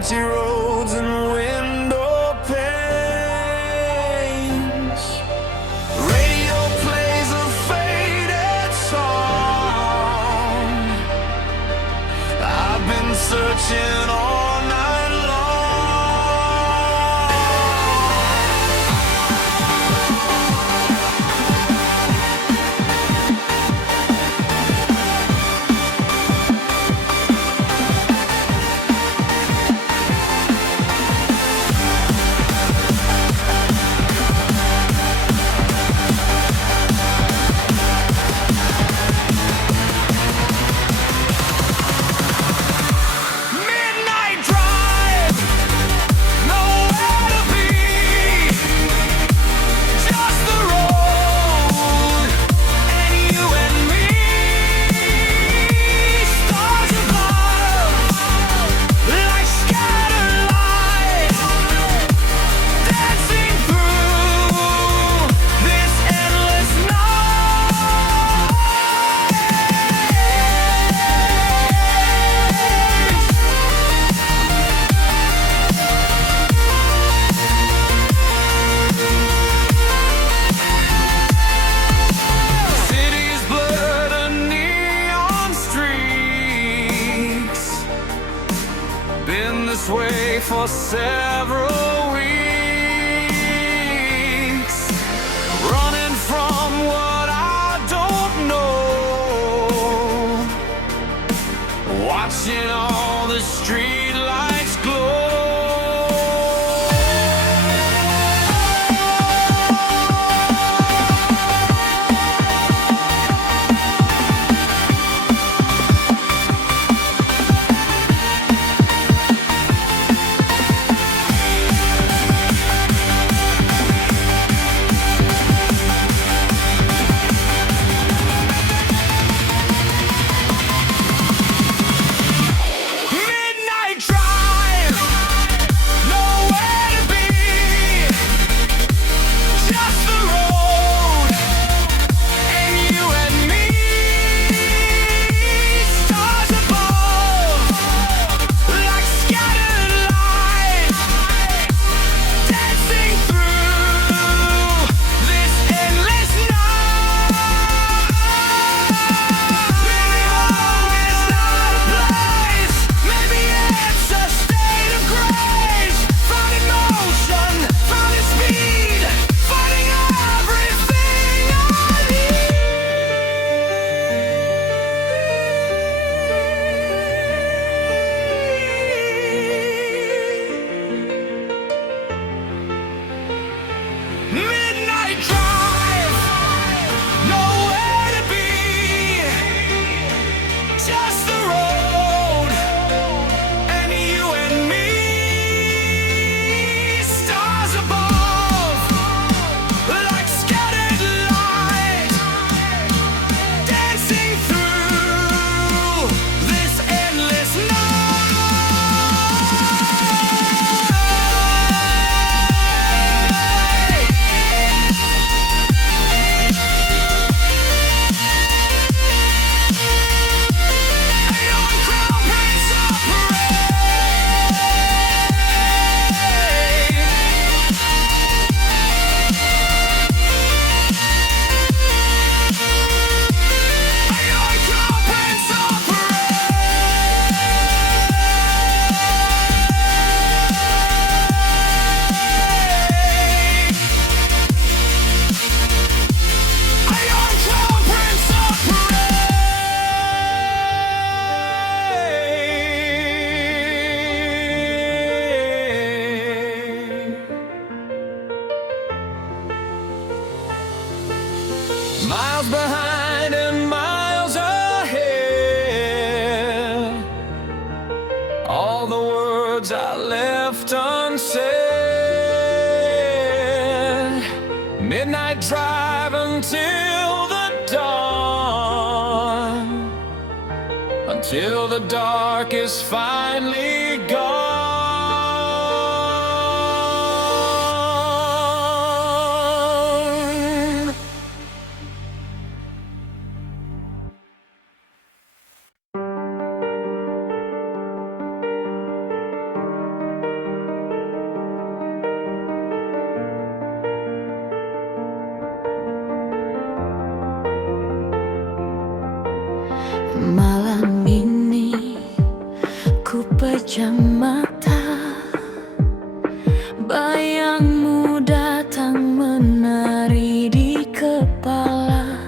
empty roads and window panes. Radio plays a faded song. I've been searching all night long. Midnight drive, nowhere to be, just the road and you and me. Stars above, like scattered light, dancing through this endless night. Cities blurred and neon streaks, been this way for several weeks, running from what I don't know, watching all the street lights glow. Midnight drive, nowhere to be, just the road and you and me. Stars above, like scattered light, dancing through this endless night. Maybe home is not a place, maybe it's a state of grace. Finding motion, finding speed, finding everything I need. Midnight drive, nowhere to be, just the road and you and me. Stars above, like scattered light, dancing through this endless miles behind and miles ahead, all the words I left unsaid. Midnight drive until the dawn, until the dark is finally gone. Malam ini ku pejam mata, bayangmu datang menari di kepala.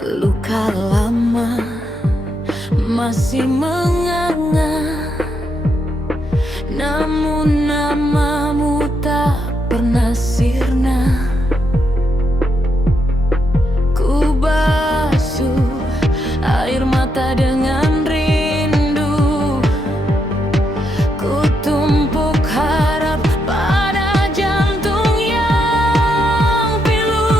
Luka lama masih menganga, namun namamu tak pernah sirna. Ku basuh air mata dengan rindu, ku tumpuk harap pada jantung yang pilu.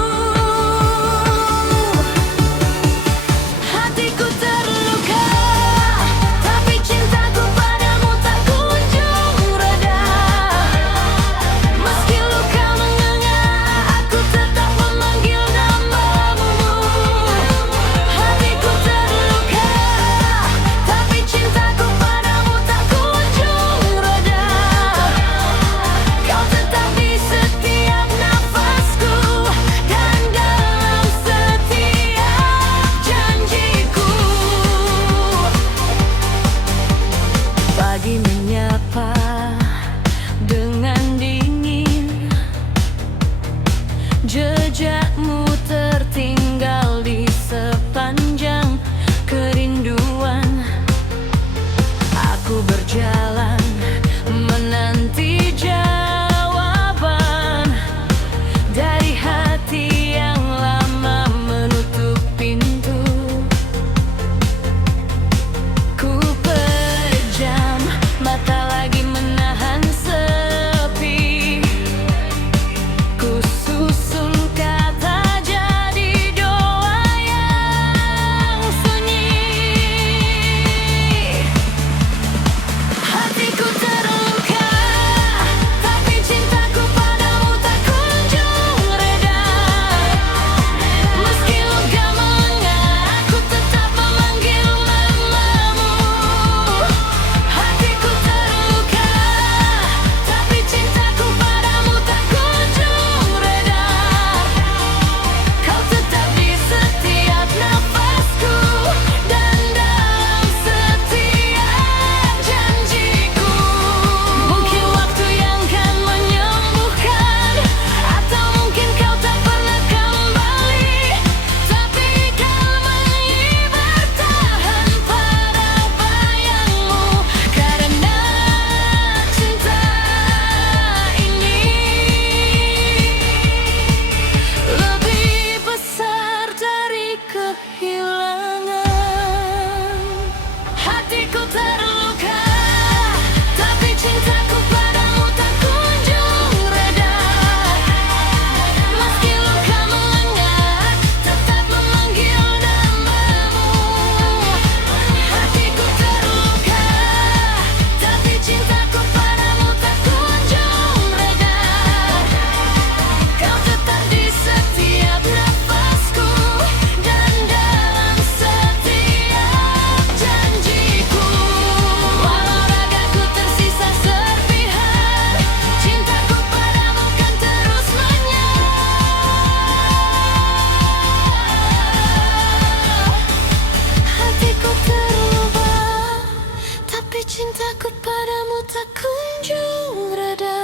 Hatiku terluka, tapi cintaku padamu tak kunjung reda. Meski luka menganga, aku tetap memanggil namamu. Hatiku terluka, tapi cintaku padamu tak kunjung reda. Kau tetap di setiap nafasku dan dalam setiap janjiku. Pagi menyapa dengan dingin, jejakmu tertinggal di sepanjang kerinduan. Aku berjalan menanti jawaban dari hati yang lama menutup pintu. Ku pejam mata lagi menahan sepi, ku susun kata jadi doa yang sunyi. Hatiku terluka, tapi cintaku padamu tak kunjung reda. Meski luka menganga, aku tetap memanggil namamu. Hatiku terluka, tapi cintaku padamu tak kunjung reda. Kau tetap di setiap nafasku dan dalam setiap janjiku. Mungkin waktu yang kan menyembuhkan, atau mungkin kau tak pernah kembali, tapi kan bertahan pada bayangmu. Karena cinta ini lebih besar dari kehilangan. Hatiku terluka, tapi cintaku padamu tak kunjung reda. Meski luka menganga, tetap memanggil namamu. Hatiku terluka, tapi cintaku padamu tak kunjung reda. Kau tetap di setiap nafasku dan dalam setiap janjiku. Walau ragaku tersisa serpihan, cintaku padamu kan terus menyala. Hatiku terubah, tapi cintaku padamu tak kunjung reda.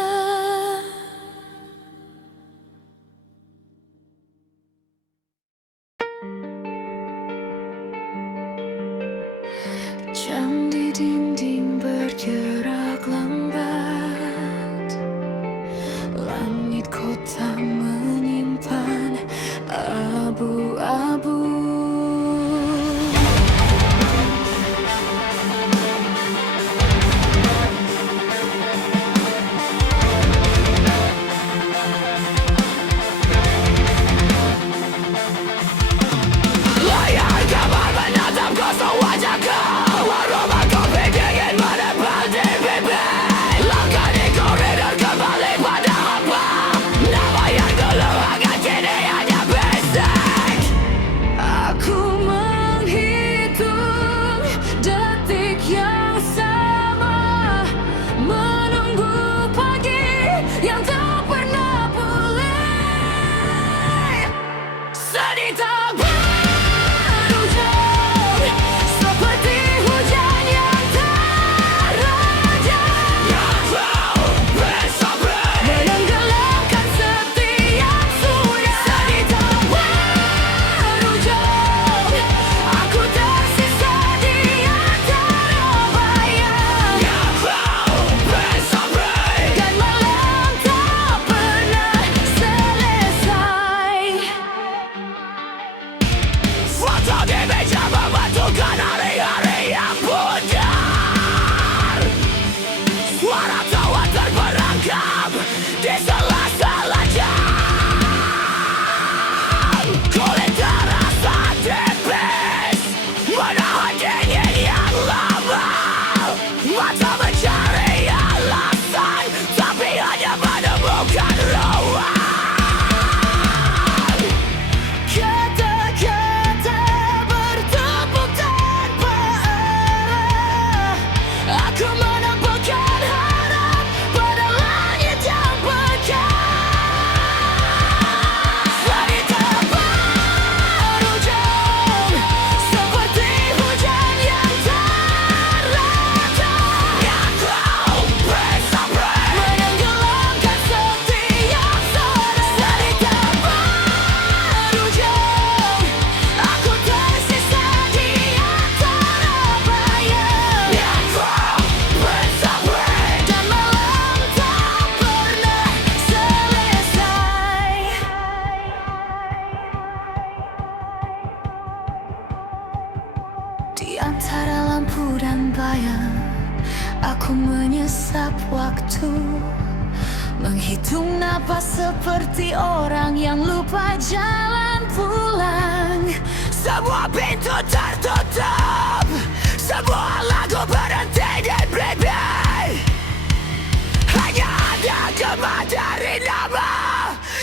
Jam di dinding bergerak lambat, langit kota menyimpan abu-abu. Layar gambar menatap kosong wajahku, aroma Di antara lampu dan bayang, aku menyesap waktu, menghitung napas seperti orang yang lupa jalan pulang. Semua pintu tertutup, semua lagu berhenti dan berhenti. Hanya ada gema dari nama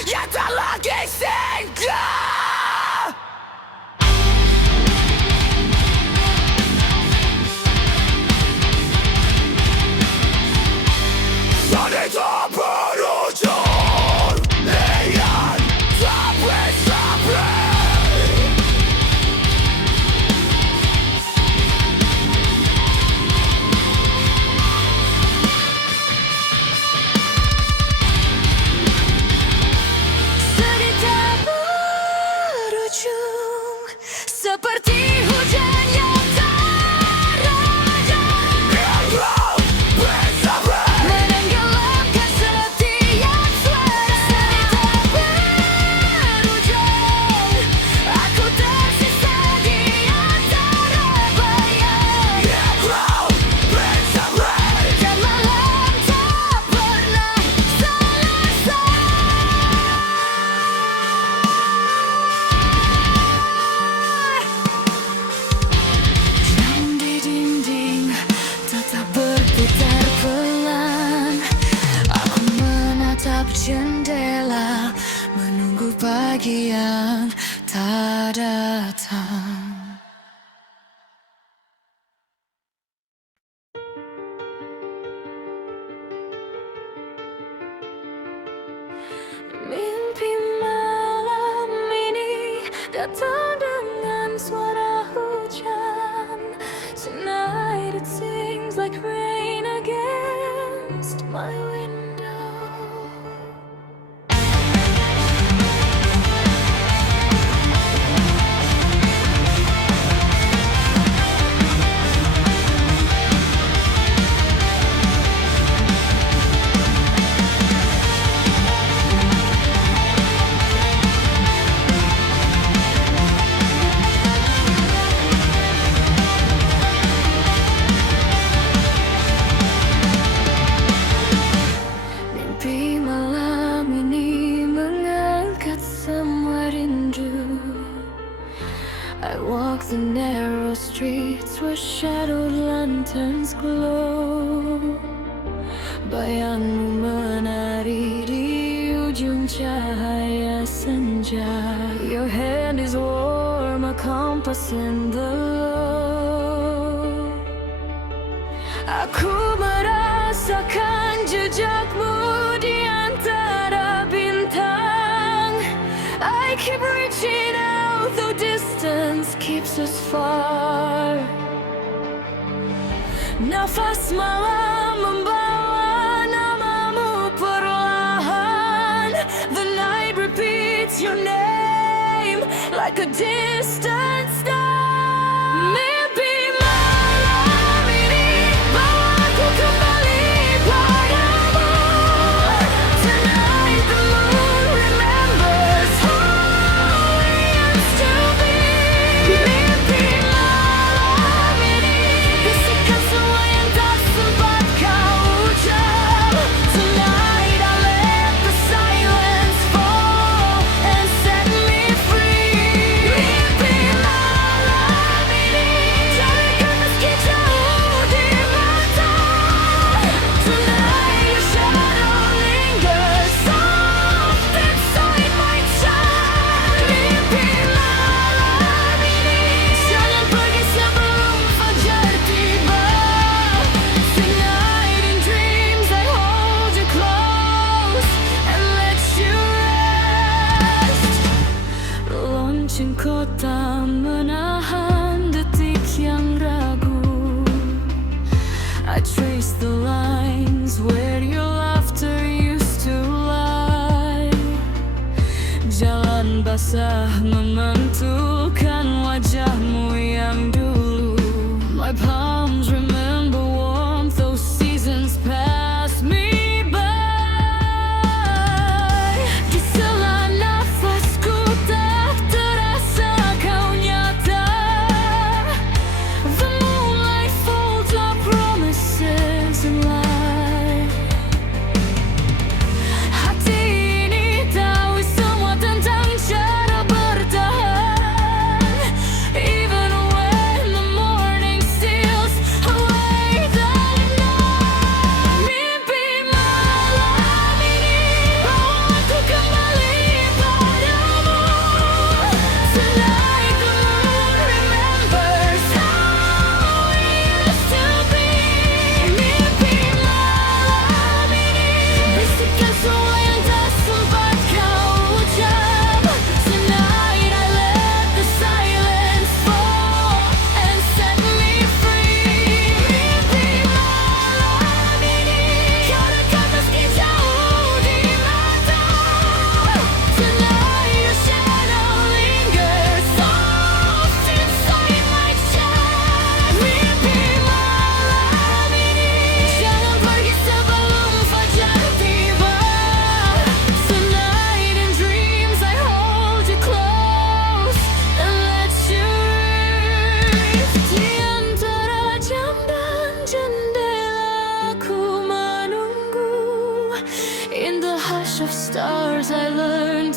yang tak lagi singgah. Saat itu berujung dengan sampai-sampai. Cerita berujung seperti hujan yang tak reda, menenggelamkan setiap suara. Cerita berujung, aku tersisa di antara bayang, dan malam tak pernah selesai. Jam di dinding tetap berputar pelan. Aku menatap jendela, menunggu pagi yang tak datang. Mimpi malam ini datang dengan suara hujan. Tonight it seems like rain against my window. Mimpi malam ini mengangkat semua rindu. I walk the narrow streets where shadowed lanterns glow. Bayangmu menari di ujung cahaya senja. Your hand is warm, a compass in the low. Aku merasakan jejakmu di antara bintang. I keep reaching out though distance keeps us far. Nafas malam membawa namamu perlahan. The night repeats your name like a distant star. Mimpi malam ini bawa aku kembali padamu. Tonight the moon remembers who we used to be. Mimpi malam ini bisikan semua yang tak sempat kau ucap. Tonight I let the silence fall and set me free. Mimpi malam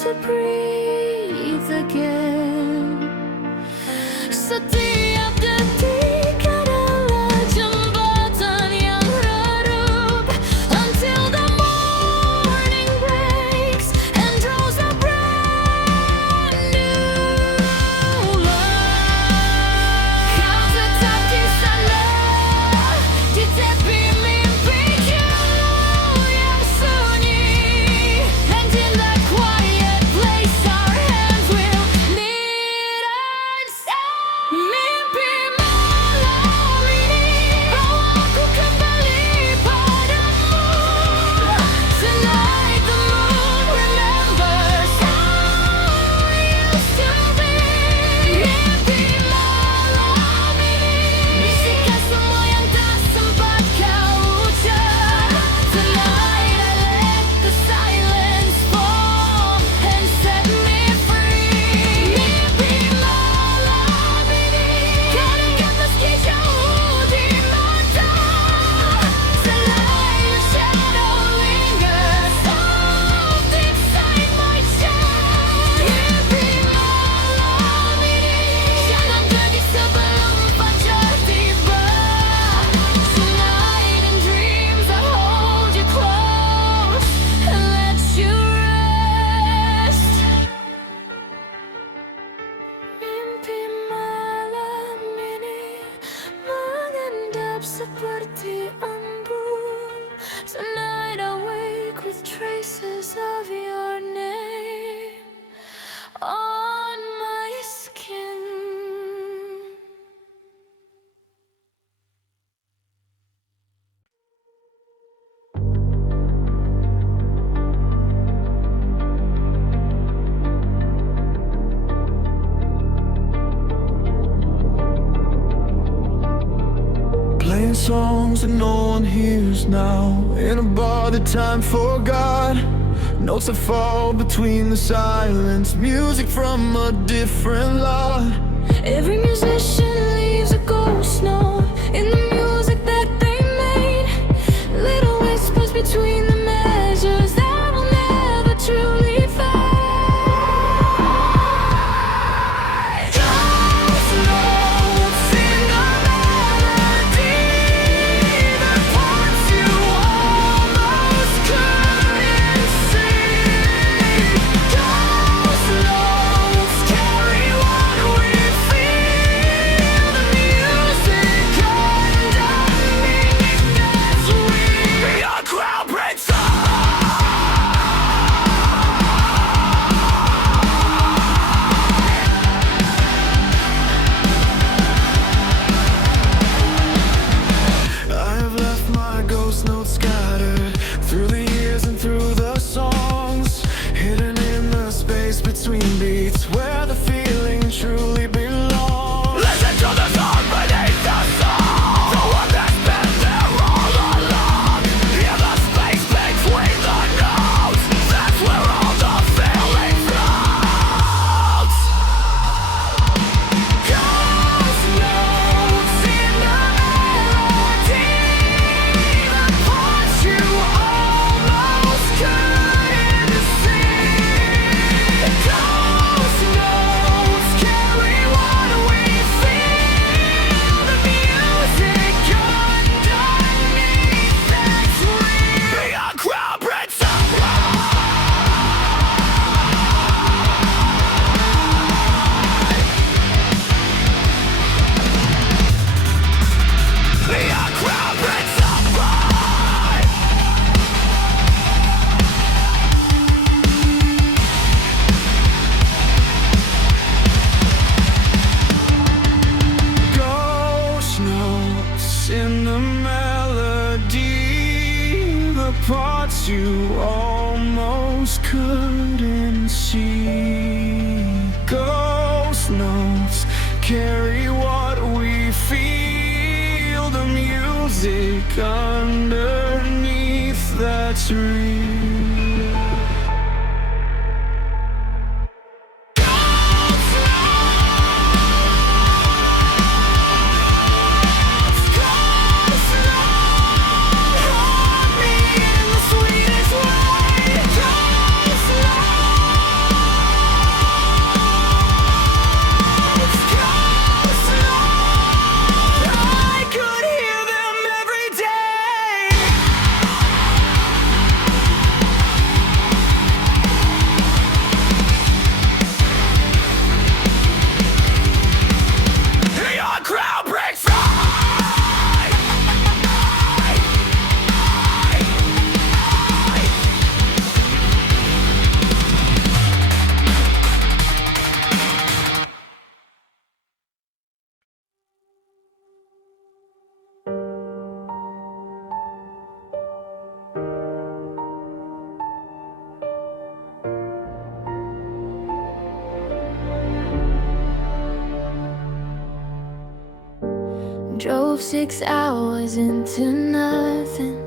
to breathe again. Setiap detik adalah jembatan yang redup until the morning breaks and draws a brand new life. Kau tetap di sana di tepi mimpiku yang sunyi, and in that quiet place our hands will meet and say, mimpi malam ini bawaku kembali padamu. Tonight the moon remembers how we used to be. Mimpi malam ini bisikan semua yang tak sempat kau ucap. Tonight I let the silence fall and set me free. Mimpi malam ini kan ingat meski jauh di mata. Tonight your shadow lingers soft inside my chest. Mimpi malam ini jangan pergi sebelum fajar tiba. Tonight in dreams I hold you close and let you rest. Mimpi malam ini mengendap seperti embun. Tonight I wake with traces of your name on my skin. Playing songs that no one hears now, in a bar the time forgot. Notes that fall between the silence, music from a different lot. Every musician leaves a ghost note in the music that they made. Little whispers between the measures that will never truly fade. Ghost notes in the melody, the parts you almost couldn't see. Ghost notes carry what we feel, the music underneath as we Your crown breaks up. I have left my ghost notes scattered through the years and through the songs, hidden in the space between beats where the feeling truly belongs. Listen to the song beneath the song, the one that's been there all along. In the space between the notes, that's where all the feeling flows. Ghost notes in the melody, the parts you almost couldn't see. Ghost notes carry what we feel, the music underneath that's real. Your crown breaks up. Your crown breaks up. Ghost notes in the melody, the parts you almost couldn't see. Ghost notes carry what we feel, the music underneath that's real. Ghost notes, hold me in the sweetest way. Ghost notes. Drove 6 hours into nothing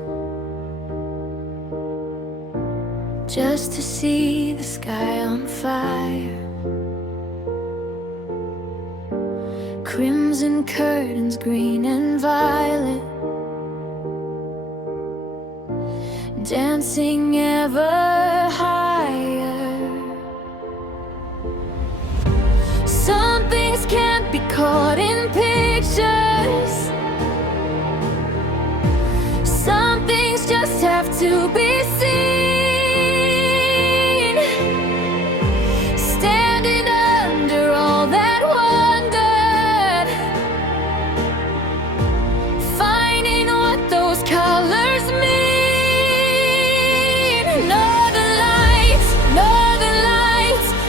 just to see the sky on fire. Crimson curtains, green and violet, dancing ever higher. Some things can't be caught in pictures. Some things just have to be seen. Standing under all that wondered, finding what those colors mean. Northern lights,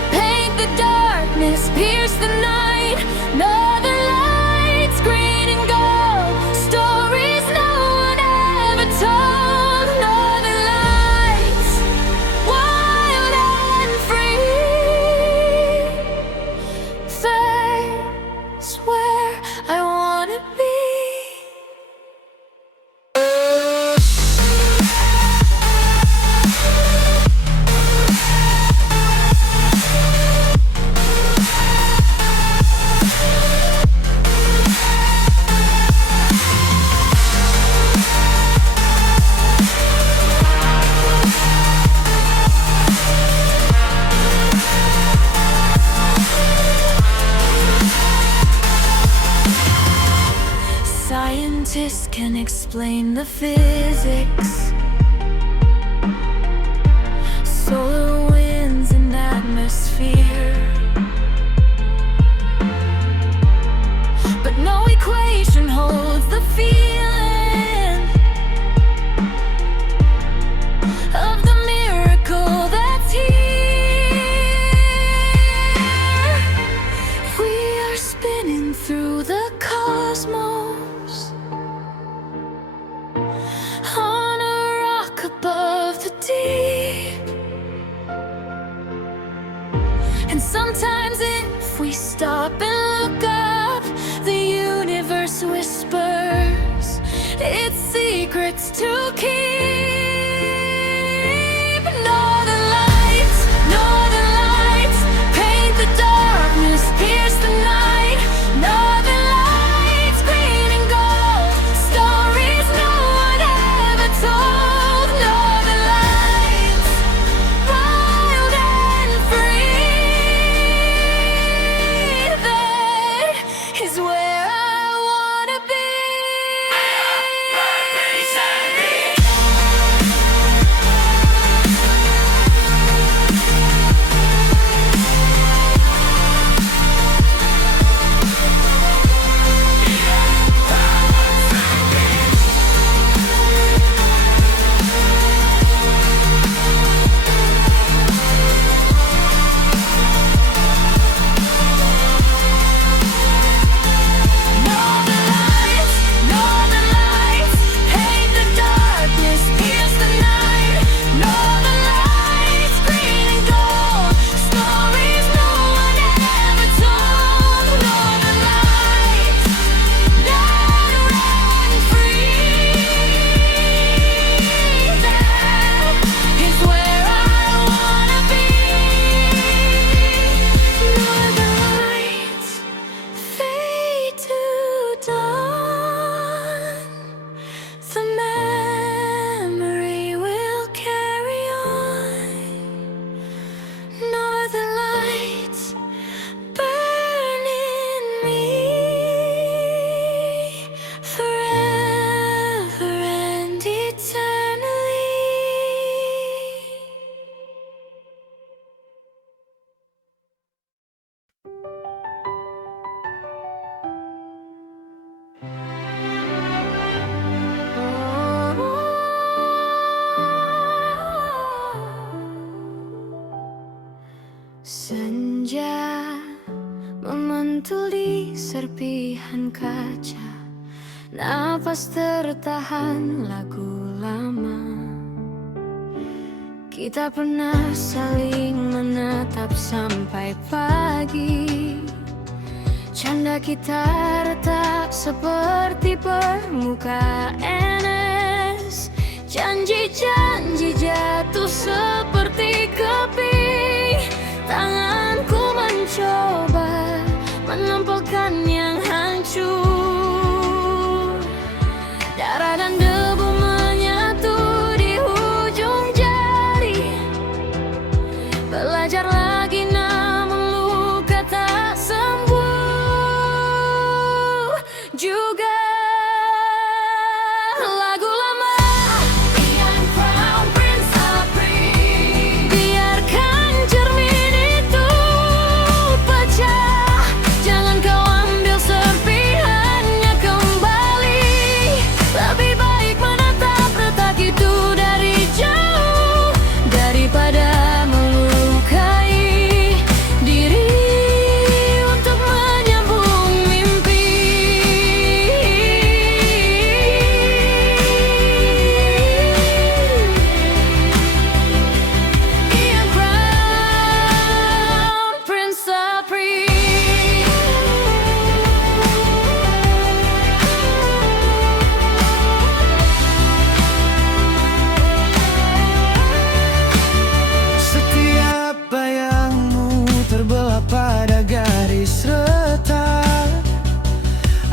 paint the darkness, pierce the night. Northern lights, green and gold, stories no one ever told. Northern lights, wild and free. That's where I wanna be. Scientists can explain the physics, solar winds and atmosphere, but no equation holds the feeling of the miracle that's here. We are spinning through the cosmos on a rock above the deep. And sometimes if we stop and look up, the universe whispers its secrets to keep. Northern lights, paint the darkness, pierce the night. Northern lights, green and gold, stories no one ever told. Northern lights, wild and free. That is where I wanna be. Northern lights, paint the darkness, pierce the night. Northern lights, green and gold, stories no one ever told. Northern lights, let run free. That is where I wanna be. Northern lights fade to dawn. The memory will carry on. Northern lights burn in me forever and eternally. Senja memantul di serpihan kaca, napas tertahan lagu lama. Kita pernah saling menatap sampai pagi. Canda kita retak seperti permukaan es. Janji-janji jatuh seperti keping. Tanganku mencoba menempelkan yang hancur. Darah dan debu menyatu di ujung jari. Belajar lagi namun luka tak sembuh juga. Lagu lama Ian Crown Prince April. Biarkan cermin itu pecah. Jangan kau ambil serpihannya kembali. Lebih baik menatap retak itu dari jauh daripada melukai diri untuk menyambung mimpi. Ian Crown Prince April. Setiap bayangmu terbelah pada garis retak.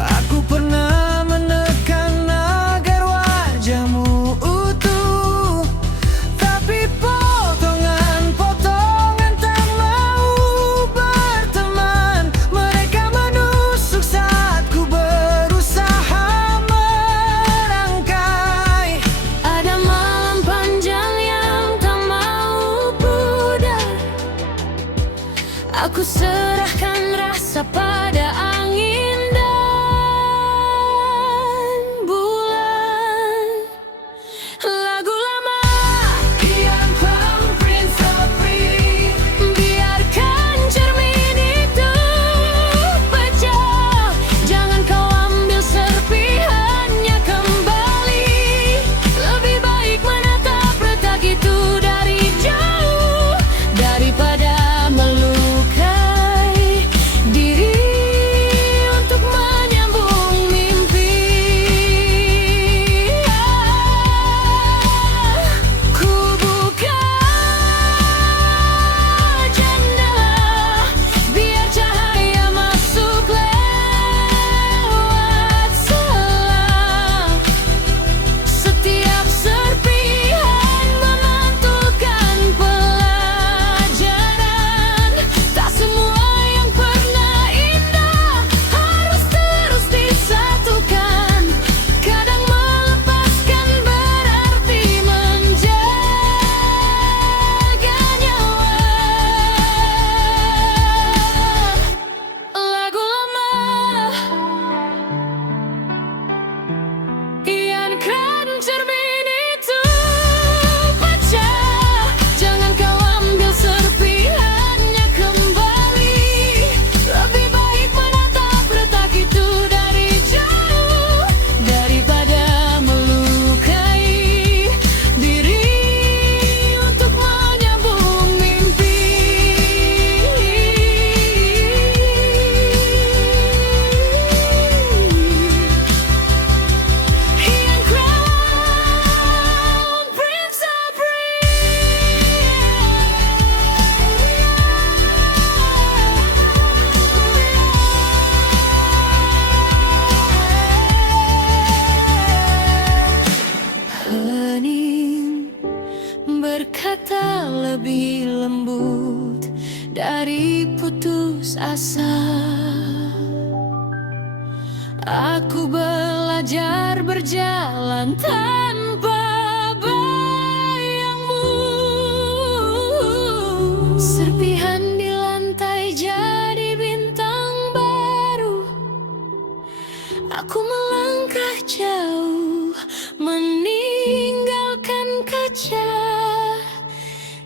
Aku pernah menekan agar wajahmu utuh, tapi potongan-potongan tak mau berteman. Mereka menusuk saat ku berusaha merangkai. Ada malam panjang yang tak mau pudar. Aku serahkan rasa pada angin dan bulan. Lagu lama Ian Crown Prince April. Biarkan cermin itu pecah. Jangan kau ambil serpihannya kembali. Lebih baik menatap retak itu dari jauh daripada melukai diri untuk menyambung mimpi. Ku buka jendela biar cahaya masuk lewat selang. Setiap serpihan memantulkan pelajaran. Tak semua yang pernah indah harus terus disatukan. Kadang melepaskan berarti menjaga nyawa. Lagu lama Ian Crown cermin itu pecah. Jangan kau ambil serpihannya kembali. Lebih baik menatap retak itu dari jauh daripada melukai diri untuk menyambung mimpi. Ian Crown Prince Hening berkata lebih lembut dari putus asa. Aku belajar berjalan tanpa bayangmu. Serpihan di lantai jadi bintang baru. Aku melangkah jauh meninggalkan kaca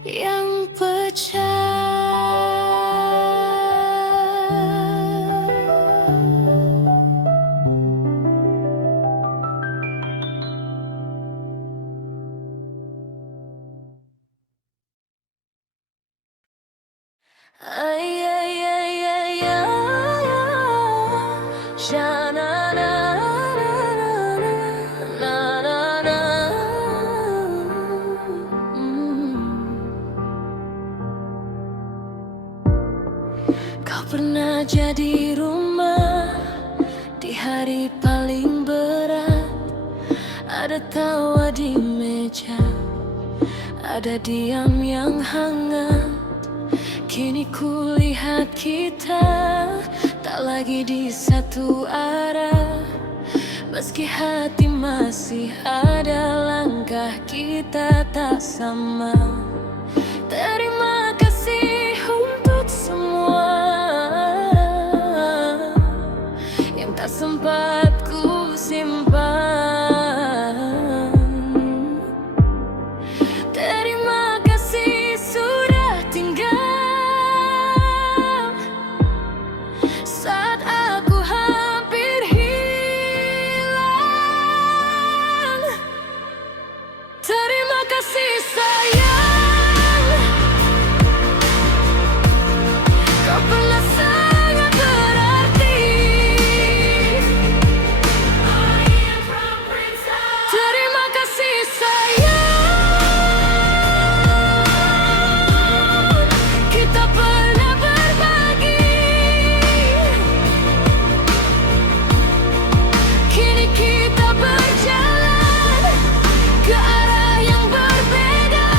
yang pecah. Ay, ay, ay, ay, ay, ay. Sha-na-na. hari paling berat, ada tawa di meja, ada diam yang hangat. Kini kulihat kita tak lagi di satu arah. Meski hati masih ada, langkah kita tak sama. Terima kasih untuk semua yang tak sempat ku simpan. Terima kasih sudah tinggal saat aku hampir hilang. Terima kasih sayang, kau pernah sangat berarti. Terima kasih sayang, kita pernah berbagi. Kini kita berjalan ke arah yang berbeda,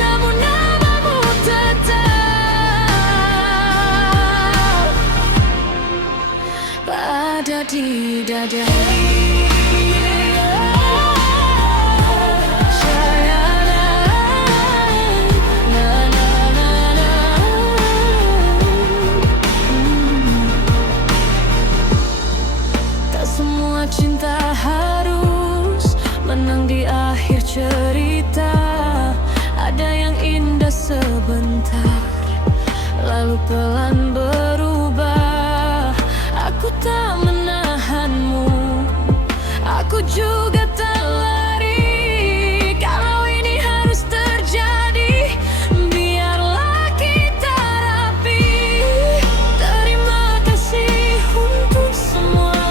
namun namamu tetap ada di dada. Tak semua cinta harus menang di akhir cerita. Ada yang indah sebentar, lalu pelan berubah. Aku tak menahanmu, aku juga tak lari. Kalau ini harus terjadi, biarlah kita rapi. Terima kasih untuk semua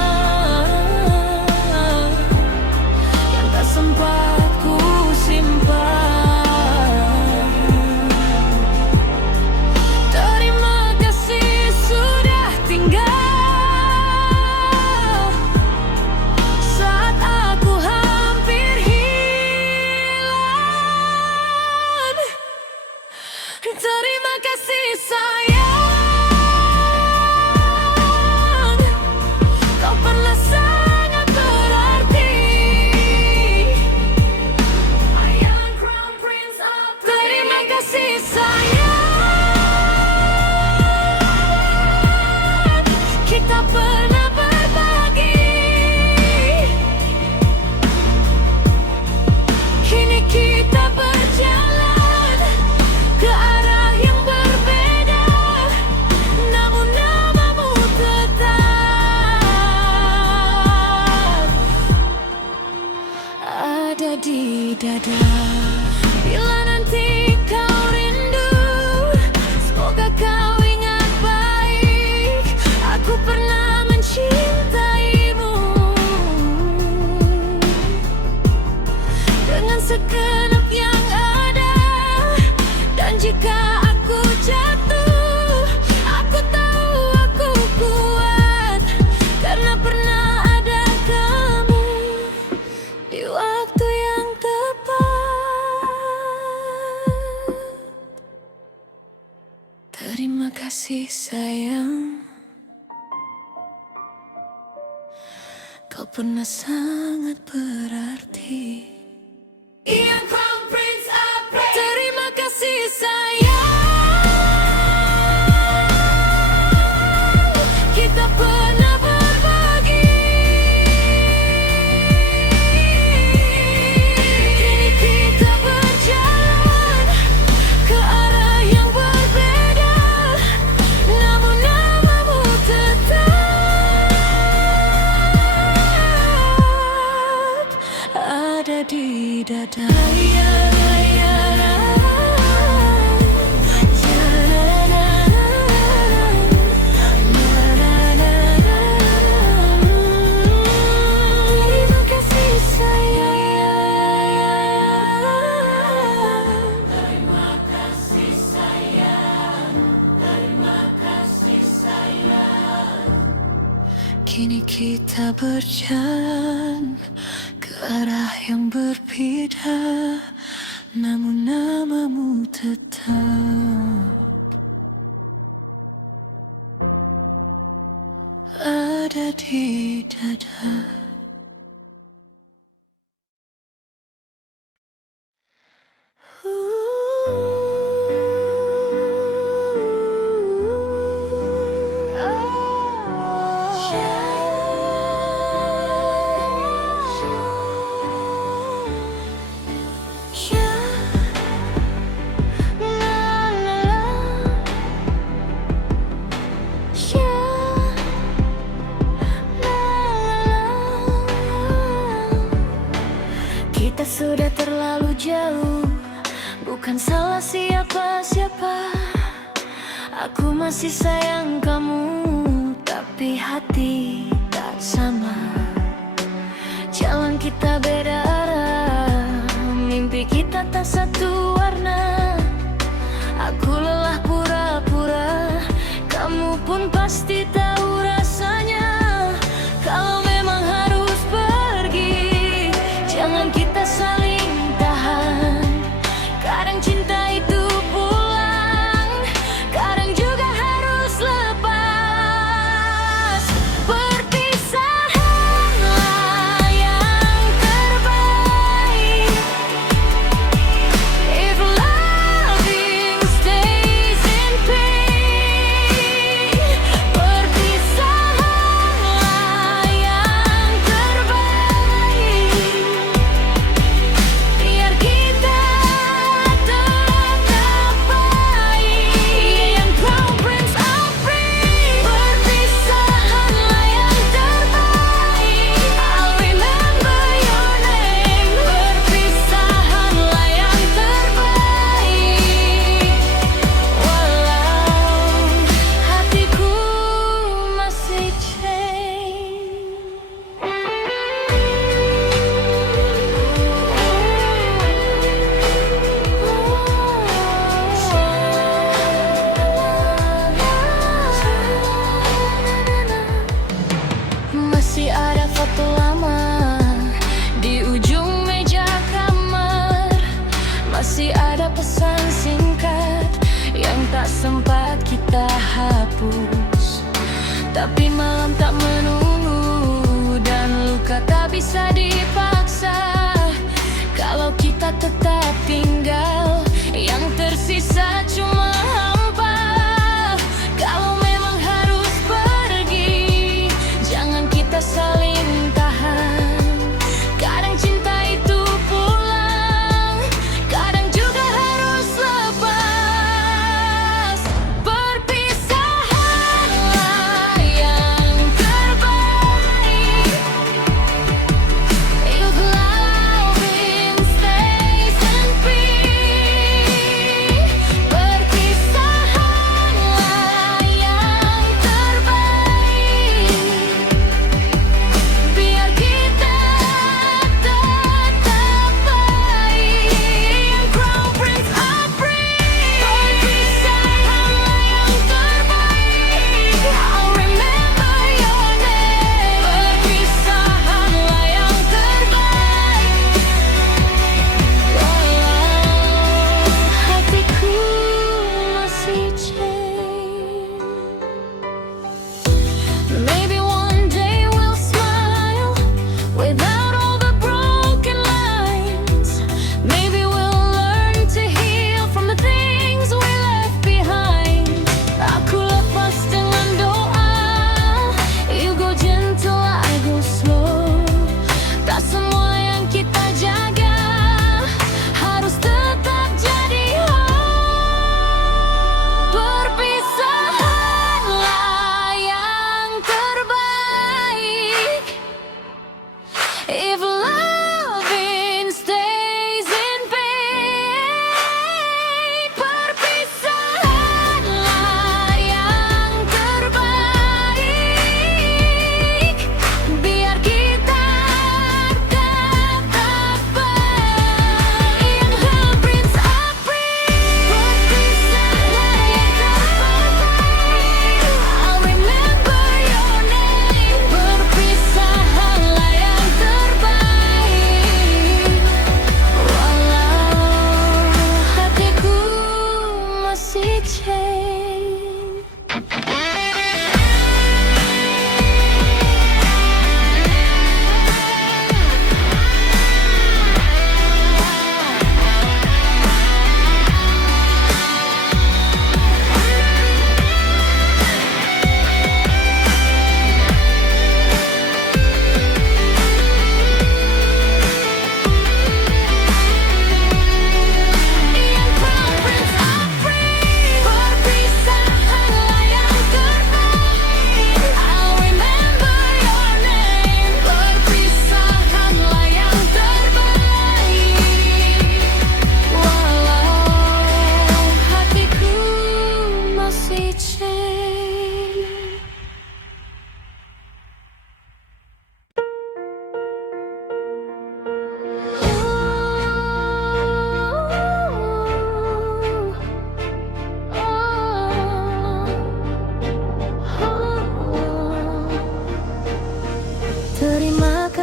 yang tak sempat ku simpan. Terima kasih sudah tinggal saat aku hampir hilang. Terima kasih sayang, kau pernah sangat berarti. Terima kasih sayang, kita pernah berbagi. Kini kita berjalan ke arah yang berbeda, namun namamu tetap ada di dada. Bila nanti kau rindu, semoga kau ingat baik, aku pernah mencintaimu dengan segenap yang ada. Dan jika aku jatuh, aku tahu aku kuat, karena pernah ada kamu di waktu yang tepat. Terima kasih sayang, kau pernah sangat berarti. Ian Crown Prince April. Terima kasih sayang, kita pernah berbagi. Kini kita berjalan ke arah yang berbeda, namun namamu tetap ada di dada. Terima kasih sayang, terima kasih sayang, terima kasih sayang. Kini kita kita berjalan ke arah yang berbeda, namun namamu tetap ada di dada. Kita sudah terlalu jauh, bukan salah siapa-siapa. Aku masih sayang kamu, tapi hati tak sama. Jalan kita beda arah, mimpi kita tak satu warna. Aku lelah pura-pura, kamu pun pasti tahu rasanya. Kalau memang harus pergi, jangan kita saling tahan. Kadang cinta itu pulang, kadang juga harus lepas. Perpisahanlah yang terbaik. If loving stays in pain, perpisahanlah yang terbaik. Biar kita tetap baik. Yang kau Prince of Free, perpisahanlah yang terbaik. I'll remember your name, perpisahanlah yang terbaik. Walau hatiku masih Masih ada foto lama di ujung meja kamar. Masih ada pesan singkat yang tak sempat kita hapus. Tapi malam tak menunggu dan luka tak bisa dipaksa. Kalau kita tetap tinggal, yang tersisa cuma hampa. Kalau memang harus pergi, jangan kita saling tahan. Kadang cinta itu pulang, kadang juga harus lepas. Perpisahanlah yang terbaik. If loving stays in peace, perpisahanlah yang terbaik.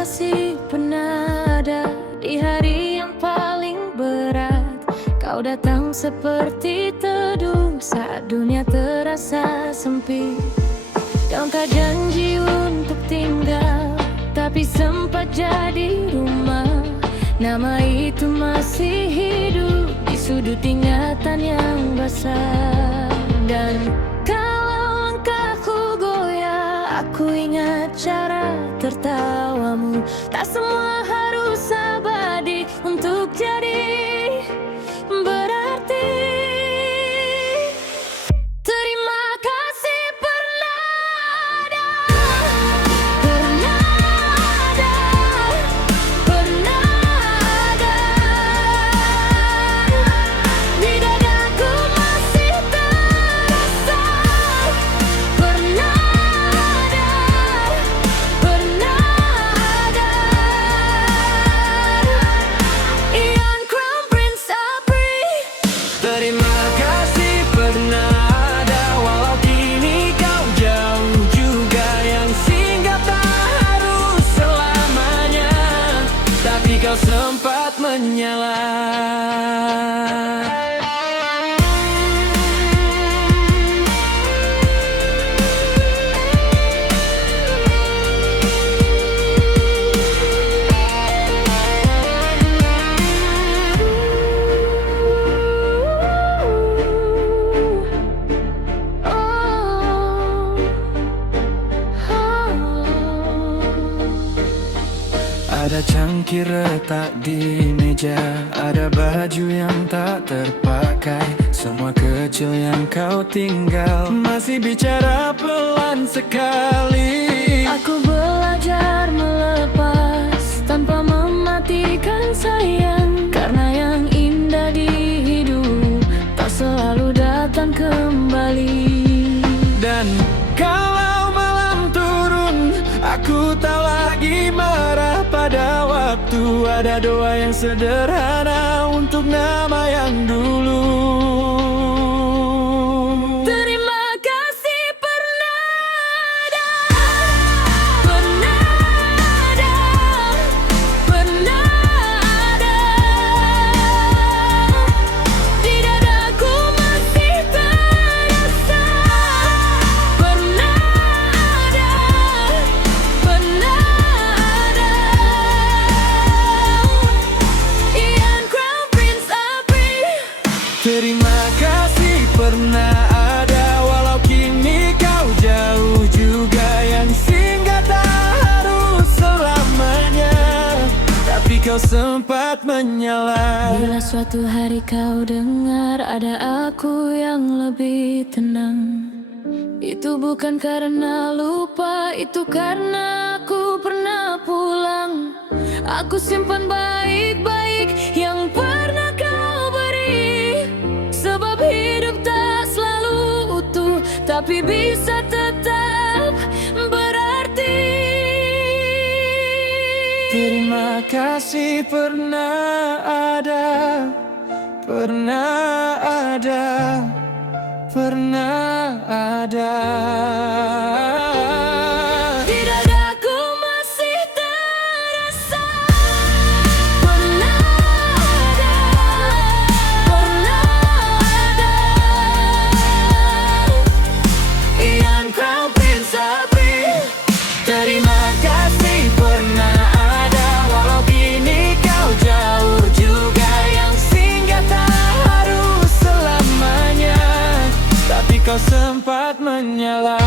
kasih pernah ada di hari yang paling berat. Kau datang seperti teduh saat dunia terasa sempit. Daungkah janji untuk tinggal, tapi sempat jadi rumah. Nama itu masih hidup di sudut ingatan yang basah. Dan kalau langkahku goyah, aku ingat cara tertawamu. Tak semua harus abadi untuk jadi berarti. Terima kasih pernah ada, pernah ada, pernah ada. Di dadaku masih terasa. Pernah ada, pernah ada. Ian Crown Prince Abri. Terima kasih pernah ada, walau kini kau jauh juga. Yang singgah tak harus selamanya, tapi kau sempat menyala. Ada cangkir retak di meja, ada baju yang tak terpakai. Semua kecil yang kau tinggal, masih bicara pelan sekali. Aku belajar melepas tanpa mematikan sayang. Karena yang indah di hidup tak selalu datang kembali. Dan kalau malam turun, aku tak lagi marah pada waktu. Ada doa yang sederhana untuk nama yang dulu. Terima kasih pernah ada, pernah ada, pernah ada. Di dadaku masih terasa. Pernah ada, pernah ada. Ian Crown Prince Abri. Terima kasih pernah ada, walau kini kau jauh juga. Yang singgah tak harus selamanya, tapi kau sempat menyala. Bila suatu hari kau dengar ada aku yang lebih tenang, itu bukan karena lupa, itu karena aku pernah pulang. Aku simpan baik-baik yang pernah kau beri. Sebab hidup tak selalu utuh, tapi bisa tetap berarti. Terima kasih pernah ada, pernah ada, pernah ada. Di dadaku masih terasa. Pernah ada, pernah ada. Ian Crown Prince Abri. Terima kasih pernah ada, walau kini kau jauh juga. Yang singgah tak harus selamanya, tapi kau sempat menyala.